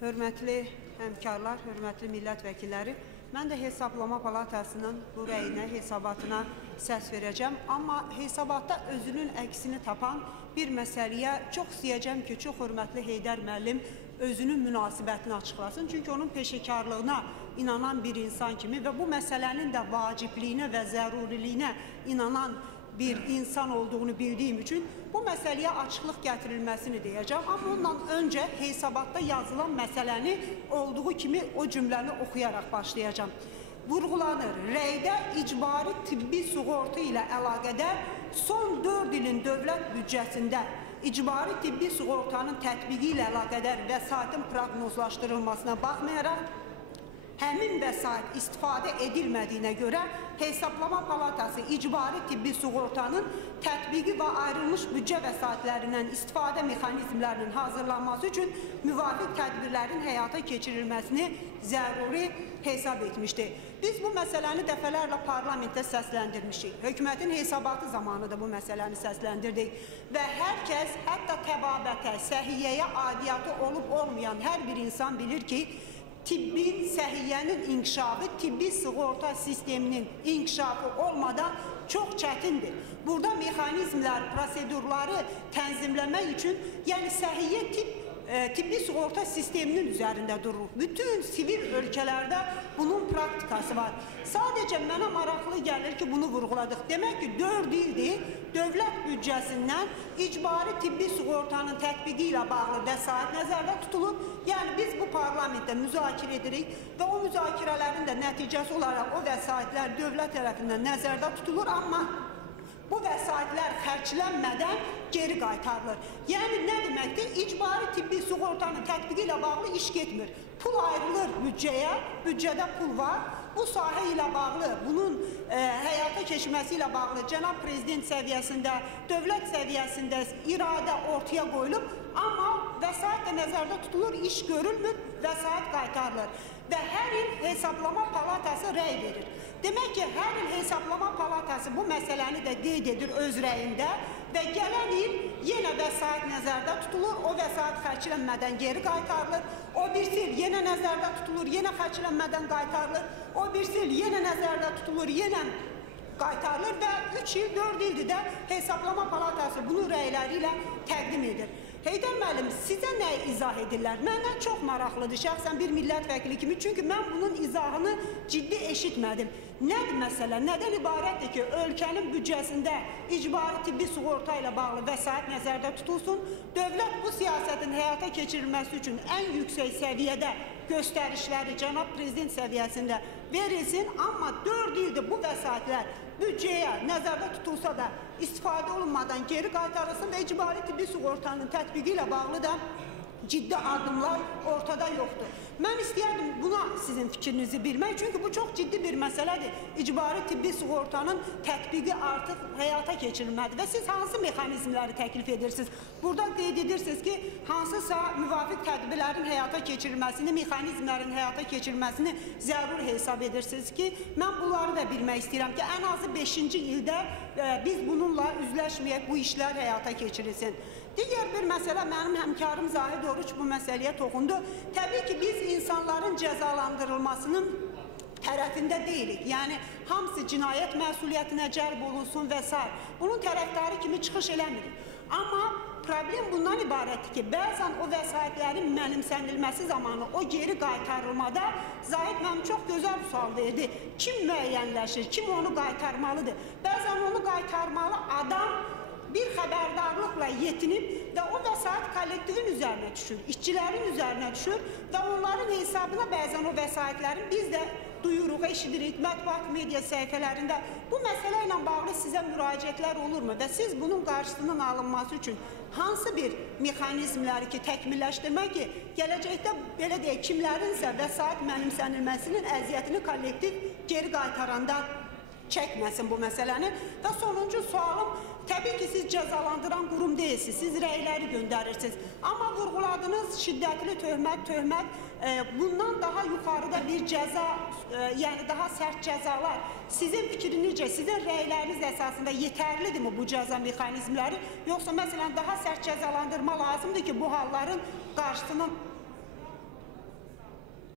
Hörmətli həmkarlar, hörmətli millət vəkilləri, mən də Hesablama Palatasının bu rəyinə, hesabatına səs verəcəm. Amma hesabatda özünün əksini tapan bir məsələyə çox istəyəcəm ki, çox hörmətli Heydər müəllim özünün münasibətini açıqlasın. Çünki onun peşəkarlığına inanan bir insan kimi və bu məsələnin də vacibliyinə və zəruriliyinə inanan bir insan olduğunu bildiyim üçün bu məsələyə açıqlıq gətirilməsini deyəcəm. Amma ondan öncə hesabatda yazılan məsələni olduğu kimi o cümləni oxuyaraq başlayacağım. Vurğulanır, rəydə icbari tibbi sığorta ilə əlaqədar son 4 ilin dövlət büdcəsində icbari tibbi sığortanın tətbiqi ilə əlaqədar vəsaitin proqnozlaşdırılmasına baxmayaraq, həmin vəsait istifadə edilmədiyinə görə Hesablama Palatası icbari tibbi sığortanın tətbiqi və ayrılmış büdcə vəsaitlərindən istifadə mexanizmlərinin hazırlanması üçün müvafiq tədbirlərin həyata keçirilməsini zəruri hesab etmişdir. Biz bu məsələni dəfələrlə parlamentdə səsləndirmişik. Hökumətin hesabatı zamanı da bu məsələni səsləndirdik. Və hər kəs, hətta təbabətə, səhiyyəyə adiyyatı olub-olmayan hər bir insan bilir ki, tibbin, səhiyyənin inkişafı, tibbi sığorta sisteminin inkişafı olmadan çox çətindir. Burada mexanizmlər, prosedurları tənzimləmək üçün, yəni səhiyyə tibbi sığorta sisteminin üzərində durur. Bütün sivil ölkələrdə bunun praktikası var. Sadəcə mənə maraqlı gəlir ki, bunu vurğuladıq. Demək ki, 4 ildir dövlət büdcəsindən icbari tibbi sığortanın tətbiqi ilə bağlı vəsait nəzərdə tutulub. Yəni biz bu parlamentdə müzakirə edirik və o müzakirələrin də nəticəsi olaraq o vəsaitlər dövlət tərəfindən nəzərdə tutulur, amma bu vəsaitlər xərclənmədən geri qaytarılır. Yəni nə deməkdir? İcbari tibbi sığortanın tətbiqi ilə bağlı iş getmir. Pul ayrılır büdcəyə, büdcədə pul var. Bu sahə ilə bağlı, bunun həyata keçməsi ilə bağlı cənab prezident səviyyəsində, dövlət səviyyəsində iradə ortaya qoyulub, amma vəsait də nəzərdə tutulur, iş görülmür, vəsait qaytarılır. Və hər il Hesablama Palatası rəy verir. Demək ki, hər il Hesablama Palatası bu məsələni də qeyd edir öz rəyində və gələn il yenə vəsait nəzərdə tutulur, o vəsait xərclənmədən geri qaytarılır, o birisi il yenə nəzərdə tutulur, yenə xərclənmədən qaytarılır, o birisi il yenə nəzərdə tutulur, yenə qaytarılır və 3 il, 4 ildir də Hesablama Palatası bunu rəyləri ilə təqdim edir. Heydər müəllim, sizə nə izah edirlər? Məndən çox maraqlıdır şəxsən bir millət vəkili kimi, çünki mən bunun izahını ciddi eşitmədim. Nədir məsələ? Nədən ibarətdir ki, ölkənin büdcəsində icbari tibbi sığorta ilə bağlı vəsait nəzərdə tutulsun, dövlət bu siyasətin həyata keçirilməsi üçün ən yüksək səviyyədə göstərişləri cənab prezident səviyyəsində verilsin, amma 4 ildir bu vəsaitlər büdcəyə nəzərdə tutulsa da istifadə olunmadan geri qaytarılsın və icbari tibbi sığortanın tətbiqi ilə bağlı da ciddi addımlar ortada yoxdur. Mən istəyərdim buna sizin fikrinizi bilmək, çünki bu çox ciddi bir məsələdir. İcbari tibbi sığortanın tətbiqi artıq həyata keçirilməlidir və siz hansı mexanizmləri təklif edirsiniz? Burada qeyd edirsiniz ki, hansısa müvafiq tədbirlərin həyata keçirilməsini, mexanizmlərin həyata keçirilməsini zərur hesab edirsiniz ki, mən bunları da bilmək istəyirəm ki, ən azı 5-ci ildə biz bununla üzləşməyək, bu işlər həyata keçirilsin. Digər bir məsələ, mənim həmkarım Zahid Oruç bu məsələyə toxundu. Təbii ki, biz insanların cəzalandırılmasının tərəfində deyilik. Yəni, hamısı cinayət məsuliyyətinə cəlb olunsun və s. Bunun tərəfdarı kimi çıxış eləmirik. Amma problem bundan ibarətdir ki, bəzən o vəsaitlərin mənimsənilməsi zamanı o geri qaytarılmada Zahid mənim çox gözəl sual verdi. Kim müəyyənləşir, kim onu qaytarmalıdır? Bəzən onu qaytarmalı adam bir xəbərdarlıqla yetinib və o vəsait kollektivin üzərinə düşür, işçilərin üzərinə düşür və onların hesabına bəzən o vəsaitlərin biz də duyuruq, eşidirik, mətbuat media səhifələrində bu məsələ ilə bağlı sizə müraciətlər olurmu və siz bunun qarşısının alınması üçün hansı bir mexanizmləri ki, təkmilləşdirmək ki, gələcəkdə belə deyək, kimlərinsə vəsait mənimsənilməsinin əziyyətini kollektiv geri qaytaranda çəkməsin bu məsələni. Və sonuncu sualım, təbii ki, siz cəzalandıran qurum deyilsiniz, siz rəyləri göndərirsiniz. Amma vurğuladığınız şiddətli töhmət, bundan daha yuxarıda bir cəza, yəni daha sərt cəzalar, sizin fikrinizcə, sizin rəyləriniz əsasında yetərlidirmi bu cəza mexanizmləri? Yoxsa məsələn, daha sərt cəzalandırma lazımdır ki, bu halların qarşısının